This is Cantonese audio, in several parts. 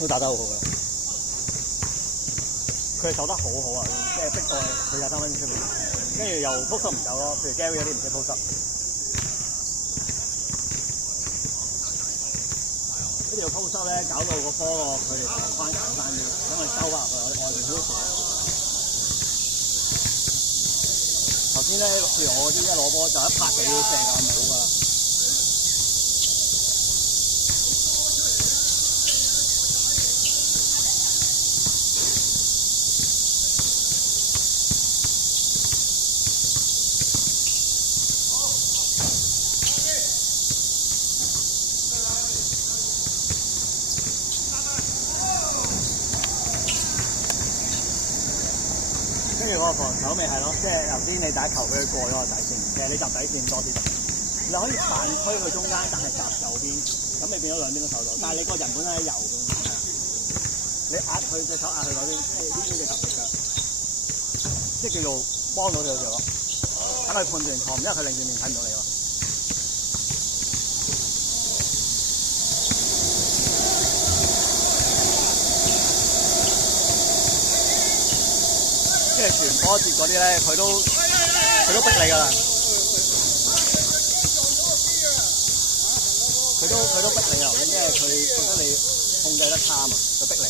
都打得好好啦。佢守得好好啊，即係逼到佢廿3分出面，跟住又 post up 唔走咯。譬如 Gary 有啲唔識 post up，呢條 post up 咧搞到個波個佢哋防翻簡單啲，等佢收入去外邊好少。頭先咧，譬如我啲一攞波就一拍就要射㗎，冇㗎啦。跟住個防守咪係咯，即係頭先你第一球俾佢過咗個底線，其實你集底線多啲，你可以扮推去中間，但係集右邊，咁你變咗兩邊都守到。但係你個人本身喺右邊，你壓佢隻手壓佢嗰邊，呢邊嘅特別腳，即係叫做幫到佢做咯。等佢判斷錯誤，因為佢擰住面睇唔到你喎。即係傳波節嗰啲咧，佢都逼你㗎啦。佢都逼你啊！因為佢覺得你控制得差啊嘛，就逼你。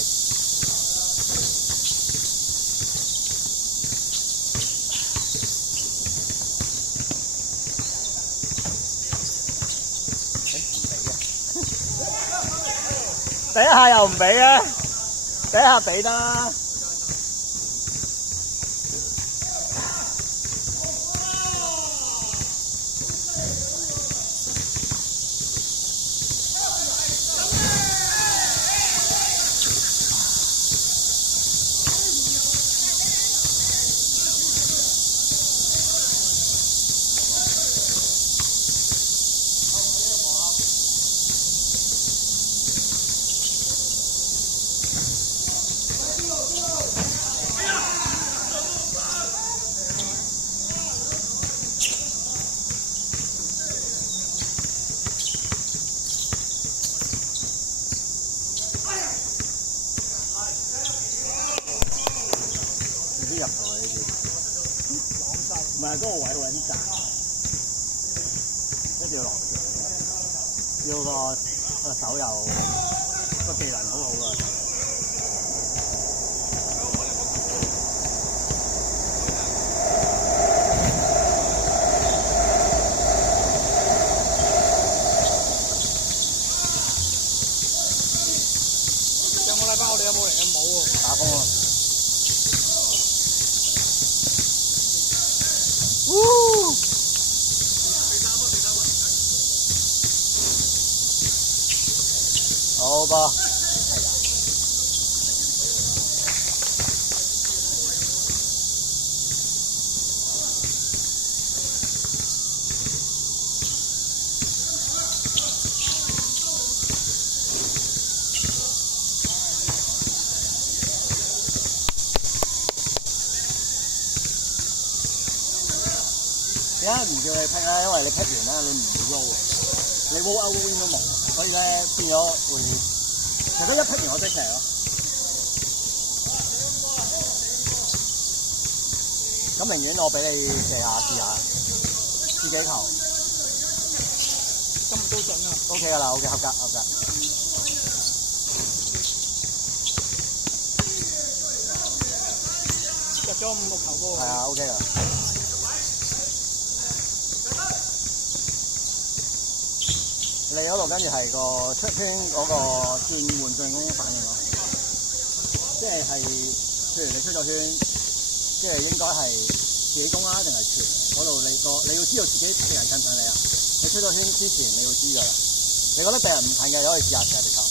唔俾嘅，第一下又唔俾嘅，第一下俾得啦。入到呢啲，唔係嗰個位好撚窄，一定要落橋，要個手又個技能好好啊！上個禮拜我哋有冇嚟嘅？冇喎，打風啊！好吧，係啊。點解唔叫你劈咧？因為你劈完咧，你唔會 roll 啊，你 roll out win 都冇，所以咧變咗會，其實一劈完我即射咯。咁寧願我俾你射下試下，試幾球。今日都準啊 OK 㗎啦 ，OK 合格合格。入咗5、6球波。係啊 ，OK 㗎。你嗰度跟住係個出圈嗰個轉換進攻反應咯，即係譬如你出咗圈，即係應該係自己攻啦定係傳嗰度你要知道自己敵人近唔近你啊？你出咗圈之前你要知㗎啦。你覺得敵人唔近嘅，你可以試下射直球。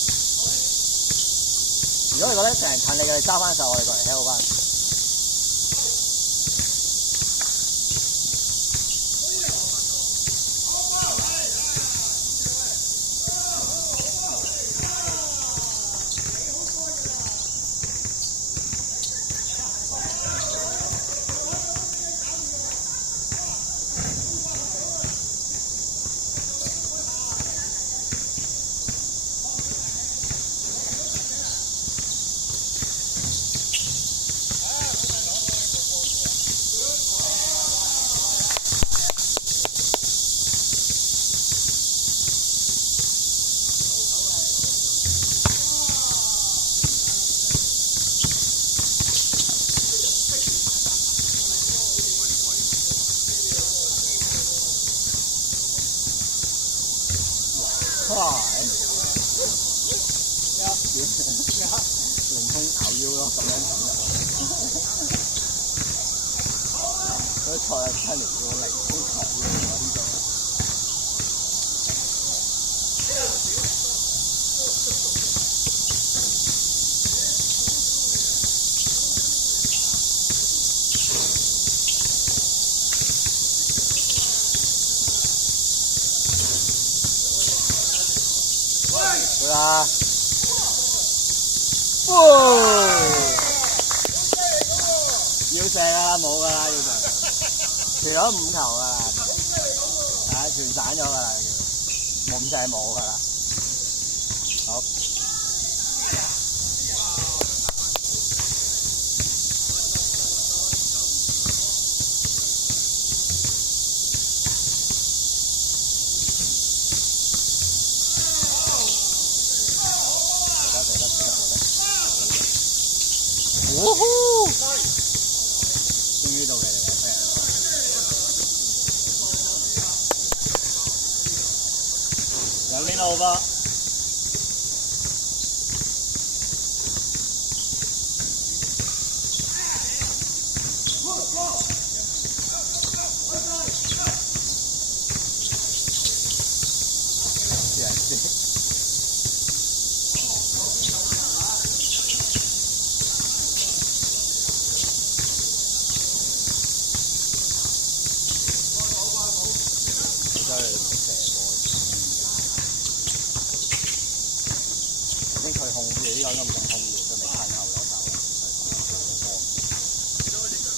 如果你覺得敵人近你嘅，你揸翻手，我哋過嚟 help 翻。哇！咩啊？咩啊？凌空咬腰咯，咁樣咁入。嗰啲菜係真係要凌空咬腰喎呢度。好啦，要射㗎啦，冇㗎啦，要射，除咗5球㗎啦，全散咗㗎啦，冇射冇㗎啦，好。哦呼！終於到你哋啦，飛人！兩邊都好波。佢控住呢個咁正控住，佢未褪後咗手，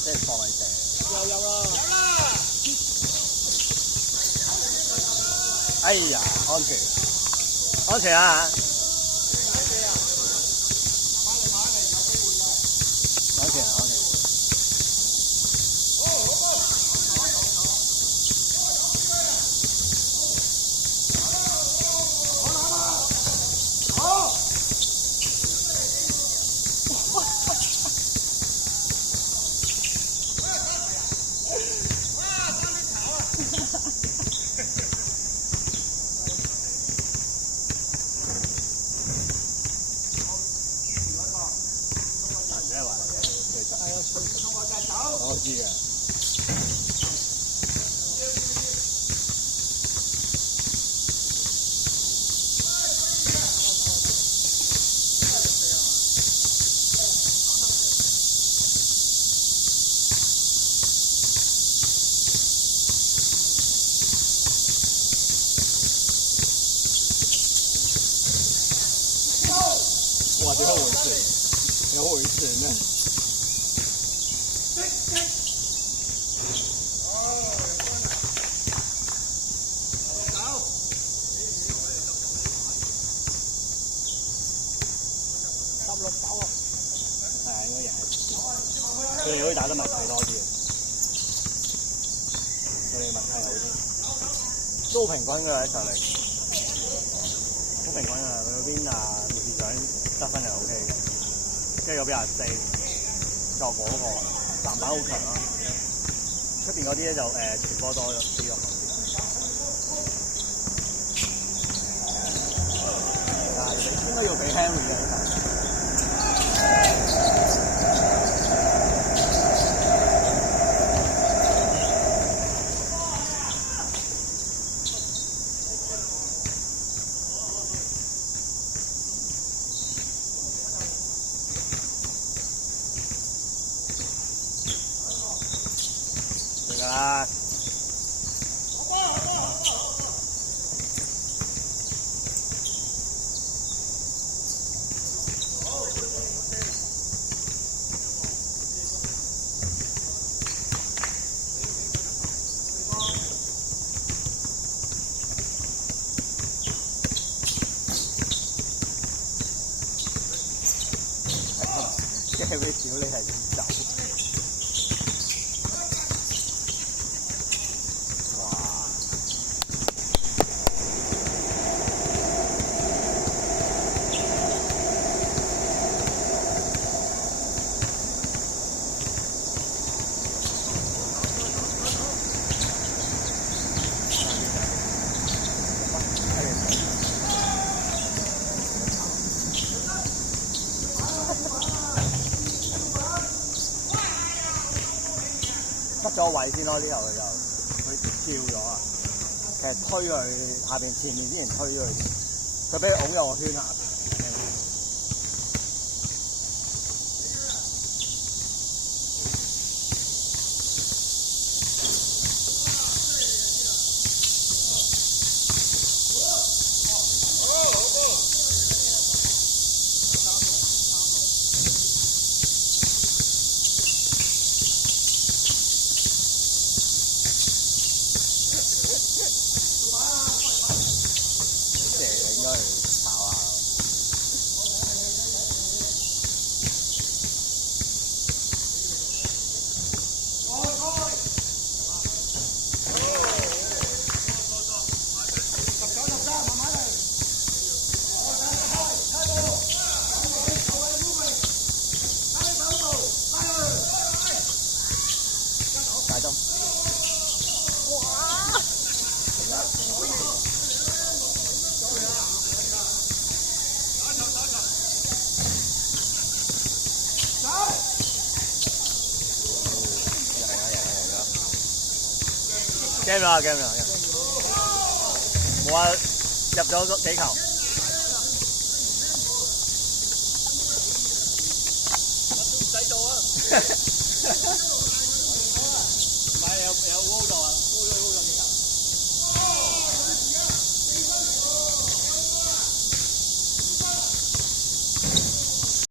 即係放喺射。有啦！哎呀，安全，安全啊！安全，安全。我知嘅。哇！點解回事？有回事咩？16球啊！係啊，應該贏。佢哋可以打得默契多啲，佢哋默契好啲。都好平均㗎啦，實力。好平均啊！佢嗰邊護士長得分又 OK 嘅，跟住嗰邊4作果嗰個籃板好強啦。出邊嗰啲咧就傳波多啲咯。但係你應該要俾 Henry 嘅。係啦。即係會少你係點走？咗位先咯，呢頭佢跳咗啊！其實推佢下邊前面之前推咗佢俾佢拱入個圈下邊。應該去炒下。大針。game 啦，game 啦，冇啊，入咗幾球。唔使做啊！